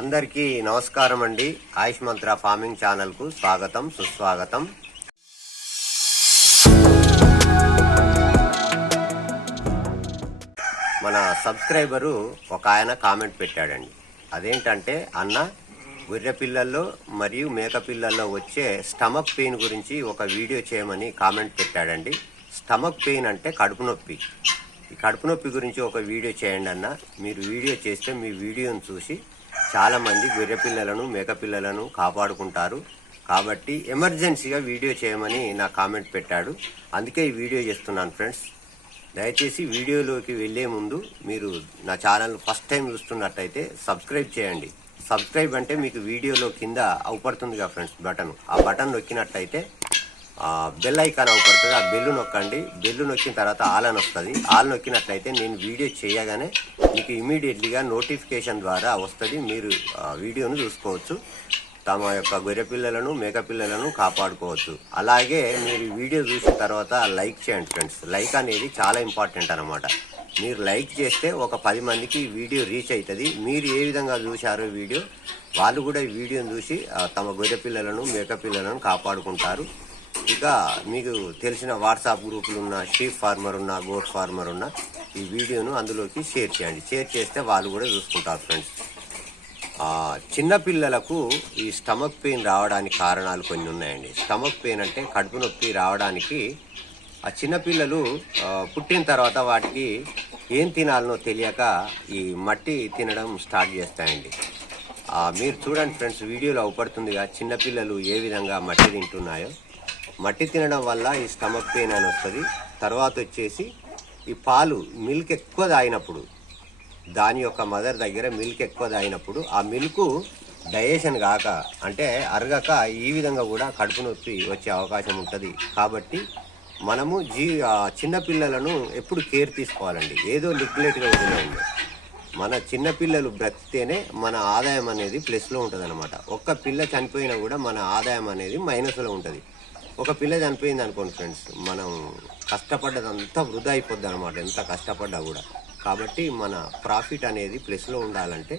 అందరికీ నమస్కారం అండి. ఆయుష్ మంత్ర ఫార్మింగ్ ఛానల్కు స్వాగతం సుస్వాగతం. మన సబ్స్క్రైబరు ఒక ఆయన కామెంట్ పెట్టాడండి. అదేంటంటే, అన్న గొర్రె పిల్లల్లో మరియు మేక పిల్లల్లో వచ్చే స్టమక్ పెయిన్ గురించి ఒక వీడియో చేయమని కామెంట్ పెట్టాడండి. స్టమక్ పెయిన్ అంటే కడుపు నొప్పి. ఈ కడుపు నొప్పి గురించి ఒక వీడియో చేయండి అన్న. మీరు వీడియో చేస్తే మీ వీడియోను చూసి చాలామంది గొర్రె పిల్లలను మేక పిల్లలను కాపాడుకుంటారు. కాబట్టి ఎమర్జెన్సీగా వీడియో చేయమని నా కామెంట్ పెట్టాడు. అందుకే ఈ వీడియో చేస్తున్నాను ఫ్రెండ్స్. దయచేసి వీడియోలోకి వెళ్ళే ముందు మీరు నా ఛానల్ ఫస్ట్ టైం చూస్తున్నట్టయితే సబ్స్క్రైబ్ చేయండి. సబ్స్క్రైబ్ అంటే మీకు వీడియోలో కింద అవుపడుతుందిగా ఫ్రెండ్స్ బటన్. ఆ బటన్ నొక్కినట్టయితే బెల్ ఐకాన్ అవుపడుతుంది. ఆ బెల్లు నొక్కండి. బెల్లు నొక్కిన తర్వాత ఆల్ అని వస్తుంది. ఆల్ నొక్కినట్లయితే నేను వీడియో చేయగానే మీకు ఇమీడియట్లీగా నోటిఫికేషన్ ద్వారా వస్తుంది. మీరు వీడియోను చూసుకోవచ్చు. తమ యొక్క గొర్రె పిల్లలను మేక పిల్లలను కాపాడుకోవచ్చు. అలాగే మీరు వీడియో చూసిన తర్వాత లైక్ చేయండి ఫ్రెండ్స్. లైక్ అనేది చాలా ఇంపార్టెంట్ అన్నమాట. మీరు లైక్ చేస్తే ఒక 10 మందికి వీడియో రీచ్ అవుతుంది. మీరు ఏ విధంగా చూశారో వీడియో, వాళ్ళు కూడా ఈ వీడియోని చూసి తమ గొర్రె పిల్లలను మేక పిల్లలను కాపాడుకుంటారు. ఇక మీకు తెలిసిన వాట్సాప్ గ్రూపులు ఉన్న, షీప్ ఫార్మర్ ఉన్న, గోట్ ఫార్మర్ ఉన్న, ఈ వీడియోను అందులోకి షేర్ చేయండి. షేర్ చేస్తే వాళ్ళు కూడా చూసుకుంటారు ఫ్రెండ్స్. చిన్నపిల్లలకు ఈ స్టమక్ పెయిన్ రావడానికి కారణాలు కొన్ని ఉన్నాయండి. స్టమక్ పెయిన్ అంటే కడుపు నొప్పి రావడానికి ఆ చిన్నపిల్లలు పుట్టిన తర్వాత వాటికి ఏం తినాలనో తెలియక ఈ మట్టి తినడం స్టార్ట్ చేస్తాయండి. మీరు చూడండి ఫ్రెండ్స్, వీడియోలో అవుపడుతుందిగా చిన్నపిల్లలు ఏ విధంగా మట్టి తింటున్నాయో. మట్టి తినడం వల్ల ఈ స్టమక్ పెయిన్ అని వస్తుంది. తర్వాత వచ్చేసి ఈ పాలు మిల్క్ ఎక్కువ తాగినప్పుడు, దాని యొక్క మదర్ దగ్గర మిల్క్ ఎక్కువ తాగినప్పుడు ఆ మిల్క్ డైజెషన్ కాక అంటే అరగక ఈ విధంగా కూడా కడుపు నొప్పి వచ్చే అవకాశం ఉంటుంది. కాబట్టి మనము చిన్నపిల్లలను ఎప్పుడు కేర్ తీసుకోవాలండి. ఏదో నెగ్లెక్ట్గా వదిలేయండి. మన చిన్నపిల్లలు బ్రతికితేనే మన ఆదాయం అనేది ప్లస్లో ఉంటుంది అనమాట. ఒక్క పిల్ల చనిపోయినా కూడా మన ఆదాయం అనేది మైనస్లో ఉంటుంది. ఒక పిల్ల చనిపోయింది అనుకోండి ఫ్రెండ్స్, మనం కష్టపడ్డదంతా వృధా అయిపోద్ది అనమాట, ఎంత కష్టపడ్డా కూడా. కాబట్టి మన ప్రాఫిట్ అనేది ప్లస్లో ఉండాలంటే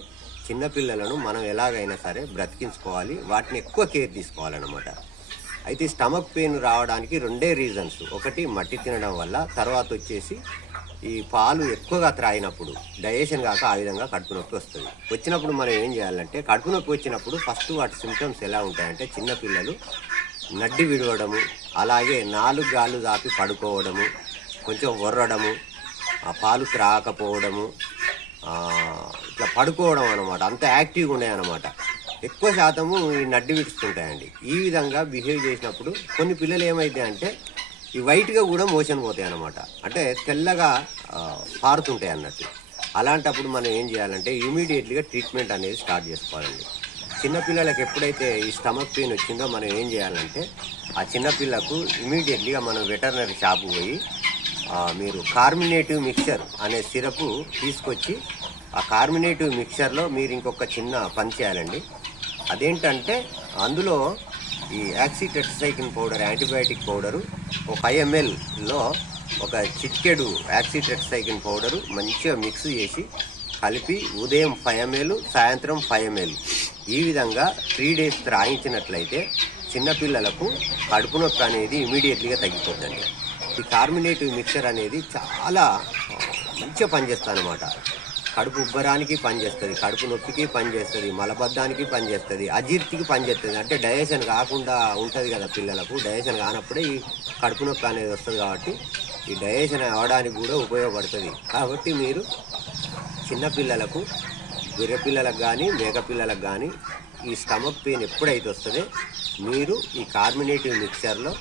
చిన్నపిల్లలను మనం ఎలాగైనా సరే బ్రతికించుకోవాలి. వాటిని ఎక్కువ కేర్ తీసుకోవాలన్నమాట. అయితే స్టమక్ పెయిన్ రావడానికి 2 రీజన్స్. ఒకటి మట్టి తినడం వల్ల, తర్వాత వచ్చేసి ఈ పాలు ఎక్కువగా త్రాగినప్పుడు డైజెషన్ కాక ఆ విధంగా కడుపు నొప్పి వస్తుంది. వచ్చినప్పుడు మనం ఏం చేయాలంటే, కడుపు నొప్పి వచ్చినప్పుడు ఫస్ట్ వాటి సిమ్టమ్స్ ఎలా ఉంటాయంటే, చిన్నపిల్లలు నడ్డి విడవడము, అలాగే 4 గాళ్ళు దాపి పడుకోవడము, కొంచెం వర్రడము, పాలు త్రాగకపోవడము, ఇట్లా పడుకోవడం అనమాట. అంత యాక్టివ్గా ఉన్నాయన్నమాట. ఎక్కువ శాతము ఈ నడ్డి విడుస్తుంటాయండి. ఈ విధంగా బిహేవ్ చేసినప్పుడు కొన్ని పిల్లలు ఏమైతే అంటే ఈ వైట్గా కూడా మోషన్ పోతాయి అన్నమాట. అంటే తెల్లగా పారుతుంటాయి అన్నట్టు. అలాంటప్పుడు మనం ఏం చేయాలంటే ఇమీడియట్లీగా ట్రీట్మెంట్ అనేది స్టార్ట్ చేసుకోవాలండి. చిన్నపిల్లలకు ఎప్పుడైతే ఈ స్టమక్ పెయిన్ వచ్చిందో మనం ఏం చేయాలంటే, ఆ చిన్నపిల్లకు ఇమీడియట్లీగా మనం వెటర్నరీ షాపు పోయి మీరు కార్మినేటివ్ మిక్చర్ అనే సిరపు తీసుకొచ్చి, ఆ కార్మినేటివ్ మిక్చర్లో మీరు ఇంకొక చిన్న పని చేయాలండి. అదేంటంటే, అందులో ఈ యాక్సిటెట్రసైక్లిన్ పౌడర్, యాంటీబయాటిక్ పౌడరు ఒక 5 mlలో ఒక చిటికెడు యాక్సిటెట్రసైక్లిన్ పౌడరు మంచిగా మిక్స్ చేసి కలిపి ఉదయం 5 ml, సాయంత్రం 5 ml ఈ విధంగా 3 days త్రాగించినట్లయితే చిన్నపిల్లలకు కడుపు నొప్పి అనేది ఇమీడియట్లీగా తగ్గిపోద్దండి. ఈ కార్మినేటివ్ మిక్చర్ అనేది చాలా మంచిగా పనిచేస్తుంది అన్నమాట. కడుపు ఉబ్బరానికి పనిచేస్తుంది, కడుపు నొప్పికి పనిచేస్తుంది, మలబద్ధానికి పనిచేస్తుంది, అజీర్తికి పనిచేస్తుంది. అంటే డైజెషన్ కాకుండా ఉంటుంది కదా పిల్లలకు. డైజెషన్ కానప్పుడే ఈ కడుపు నొప్పి అనేది వస్తుంది. కాబట్టి ఈ డైజెషన్ అవ్వడానికి కూడా ఉపయోగపడుతుంది. కాబట్టి మీరు చిన్నపిల్లలకు, గొర్రె పిల్లలకు కానీ మేక పిల్లలకు కానీ ఈ స్టమక్ పెయిన్ ఎప్పుడైతే వస్తుందో మీరు ఈ కార్మినేటివ్ మిక్చర్లో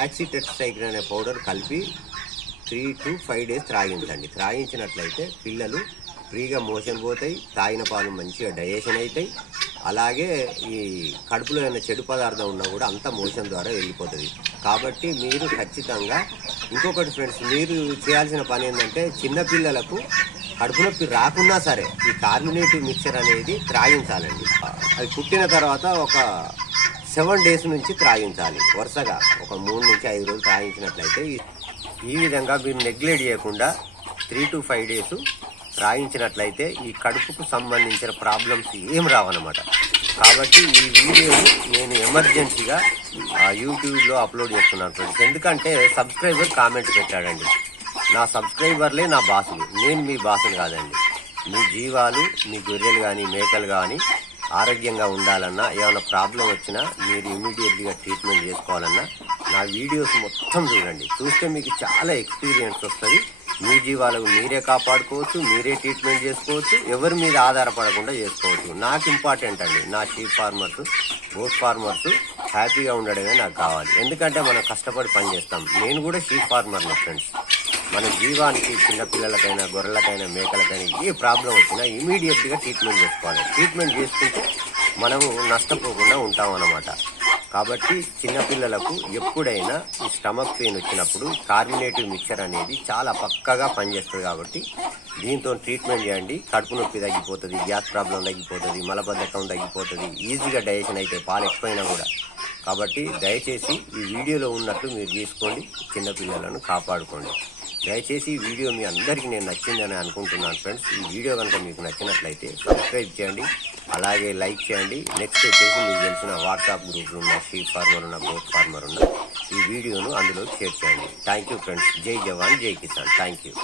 యాక్సిటెట్రసైక్లిన్ అనే పౌడర్ కలిపి 3 to 5 days త్రాగించండి. త్రాగించినట్లయితే పిల్లలు ఫ్రీగా మోషన్ పోతాయి, తాగిన పాలు మంచిగా డైజెషన్ అవుతాయి. అలాగే ఈ కడుపులో ఏమైనా చెడు పదార్థం ఉన్నా కూడా అంతా మోషన్ ద్వారా వెళ్ళిపోతుంది. కాబట్టి మీరు ఖచ్చితంగా ఇంకొకటి ఫ్రెండ్స్, మీరు చేయాల్సిన పని ఏంటంటే, చిన్నపిల్లలకు కడుపు నొప్పి రాకున్నా సరే ఈ కార్మినేటివ్ మిక్చర్ అనేది త్రాగించాలండి. అది పుట్టిన తర్వాత ఒక 7 days నుంచి త్రాగించాలి. వరుసగా ఒక 3 నుంచి 5 రోజులు త్రాగించినట్లయితే ఈ విధంగా మీరు నెగ్లెక్ట్ చేయకుండా 3 to 5 days రాయించినట్లయితే ఈ కడుపుకు సంబంధించిన ప్రాబ్లమ్స్ ఏం రావన్నమాట. కాబట్టి ఈ వీడియోని నేను ఎమర్జెన్సీగా యూట్యూబ్లో అప్లోడ్ చేస్తున్నాను ఫ్రెండ్స్. ఎందుకంటే సబ్స్క్రైబర్ కామెంట్స్ పెట్టాడండి. నా సబ్స్క్రైబర్లే నా బాసులు, నేను మీ బాసులు కాదండి. మీ జీవాలు, మీ గొర్రెలు కానీ మేకలు కానీ ఆరోగ్యంగా ఉండాలన్నా, ఏమైనా ప్రాబ్లం వచ్చినా మీరు ఇమీడియట్గా ట్రీట్మెంట్ చేసుకోవాలన్నా నా వీడియోస్ మొత్తం చూడండి. చూస్తే మీకు చాలా ఎక్స్పీరియన్స్ వస్తుంది. మీ జీవాలకు మీరే కాపాడుకోవచ్చు, మీరే ట్రీట్మెంట్ చేసుకోవచ్చు, ఎవరి మీద ఆధారపడకుండా చేసుకోవచ్చు. నాకు ఇంపార్టెంట్ అండి, నా షీప్ ఫార్మర్స్, గోట్ ఫార్మర్స్ హ్యాపీగా ఉండడమే నాకు కావాలి. ఎందుకంటే మనం కష్టపడి పని చేస్తాం. నేను కూడా షీప్ ఫార్మర్ని ఫ్రెండ్స్. మన జీవానికి, చిన్నపిల్లలకైనా గొర్రెలకైనా మేకలకైనా ఏ ప్రాబ్లం వచ్చినా ఇమీడియట్గా ట్రీట్మెంట్ చేసుకోవాలి. ట్రీట్మెంట్ చేసుకుంటే మనము నష్టపోకుండా ఉంటాం అన్నమాట. కాబట్టి చిన్నపిల్లలకు ఎప్పుడైనా ఈ స్టమక్ పెయిన్ వచ్చినప్పుడు కార్బోనేటివ్ మిక్చర్ అనేది చాలా పక్కగా పనిచేస్తుంది. కాబట్టి దీంతో ట్రీట్మెంట్ చేయండి. కడుపు నొప్పి తగ్గిపోతుంది, గ్యాస్ ప్రాబ్లం తగ్గిపోతుంది, మలబద్ధకం తగ్గిపోతుంది, ఈజీగా డైజెషన్ అయితే పాలు ఎక్కువైనా కూడా. కాబట్టి దయచేసి ఈ వీడియోలో ఉన్నట్లు మీరు తీసుకోండి, చిన్నపిల్లలను కాపాడుకోండి. దయచేసి ఈ వీడియో మీ అందరికీ నేను నచ్చిందని అనుకుంటున్నాను ఫ్రెండ్స్. ఈ వీడియో కనుక మీకు నచ్చినట్లయితే సబ్స్క్రైబ్ చేయండి, అలాగే లైక్ చేయండి. నెక్స్ట్ వచ్చేసి మీకు తెలిసిన వాట్సాప్ గ్రూప్లు ఉన్న, షీప్ ఫార్మర్ ఉన్న, గోట్ ఫార్మర్ ఉన్న ఈ వీడియోను అందులో షేర్ చేయండి. Thank you friends. జై జవాన్, జై కిసాన్. Thank you.